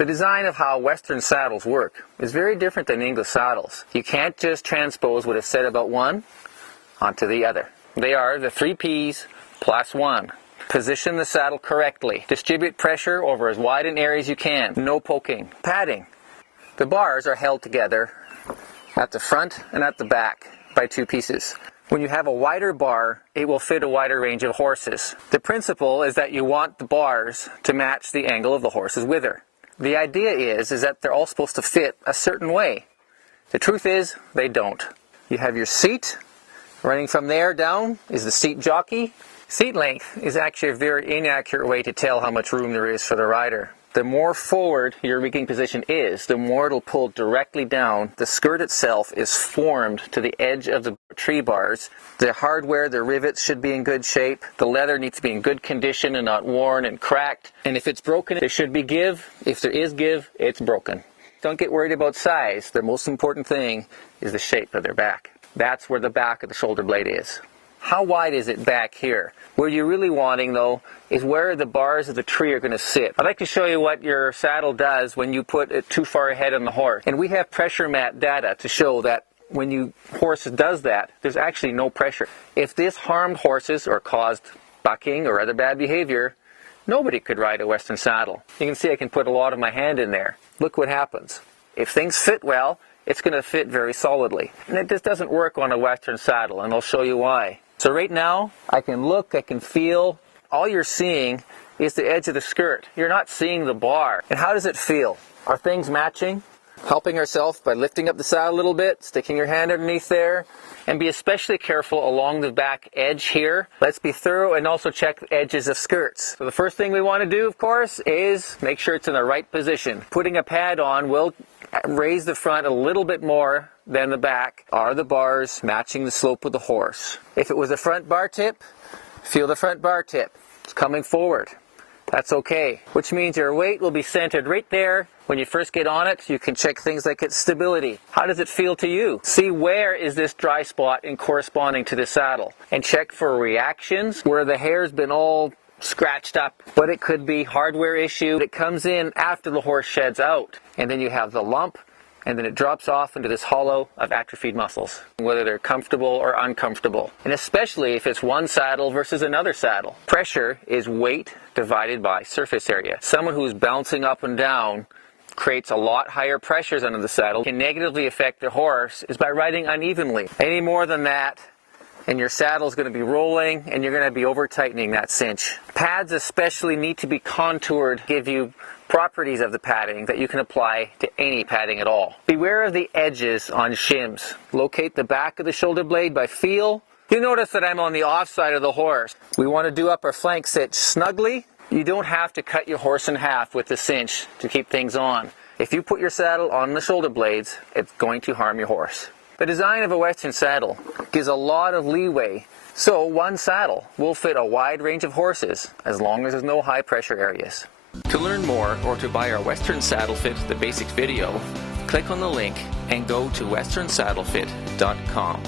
The design of how Western saddles work is very different than English saddles. You can't just transpose what is said about one onto the other. They are the 3 P's plus 1. Position the saddle correctly. Distribute pressure over as wide an area as you can. No poking. Padding. The bars are held together at the front and at the back by 2 pieces. When you have a wider bar, it will fit a wider range of horses. The principle is that you want the bars to match the angle of the horse's wither. The idea is that they're all supposed to fit a certain way. The truth is, they don't. You have your seat. Running from there down is the seat jockey. Seat length is actually a very inaccurate way to tell how much room there is for the rider. The more forward your rigging position is, the more it'll pull directly down. The skirt itself is formed to the edge of the tree bars. The hardware, the rivets should be in good shape. The leather needs to be in good condition and not worn and cracked. And if it's broken, there should be give. If there is give, it's broken. Don't get worried about size. The most important thing is the shape of their back. That's where the back of the shoulder blade is. How wide is it back here? Where you're really wanting, though, is where the bars of the tree are going to sit. I'd like to show you what your saddle does when you put it too far ahead on the horse. And we have pressure mat data to show that when your horse does that, there's actually no pressure. If this harmed horses or caused bucking or other bad behavior, nobody could ride a Western saddle. You can see I can put a lot of my hand in there. Look what happens. If things fit well, it's going to fit very solidly. And it just doesn't work on a Western saddle, and I'll show you why. So right now, I can look, I can feel. All you're seeing is the edge of the skirt. You're not seeing the bar. And how does it feel? Are things matching? Helping ourselves by lifting up the saddle a little bit, sticking your hand underneath there, and be especially careful along the back edge here. Let's be thorough and also check the edges of skirts. So the first thing we want to do, of course, is make sure it's in the right position. Putting a pad on will raise the front a little bit more than the back. Are the bars matching the slope of the horse? If it was a front bar tip, feel the front bar tip. It's coming forward. That's okay. Which means your weight will be centered right there. When you first get on it, you can check things like its stability. How does it feel to you? See where is this dry spot in corresponding to the saddle. And check for reactions where the hair's been all scratched up, but it could be hardware issue. It comes in after the horse sheds out, and then you have the lump, and then it drops off into this hollow of atrophied muscles, whether they're comfortable or uncomfortable. And especially if it's one saddle versus another saddle. Pressure is weight divided by surface area. Someone who's bouncing up and down creates a lot higher pressures under the saddle, can negatively affect their horse is by riding unevenly. Any more than that, and your saddle is going to be rolling, and you're going to be over-tightening that cinch. Pads especially need to be contoured, give you properties of the padding that you can apply to any padding at all. Beware of the edges on shims. Locate the back of the shoulder blade by feel. You notice that I'm on the off side of the horse. We want to do up our flank cinch snugly. You don't have to cut your horse in half with the cinch to keep things on. If you put your saddle on the shoulder blades, it's going to harm your horse. The design of a Western saddle gives a lot of leeway, so one saddle will fit a wide range of horses as long as there's no high pressure areas. To learn more or to buy our Western Saddle Fit the Basics video, click on the link and go to westernsaddlefit.com.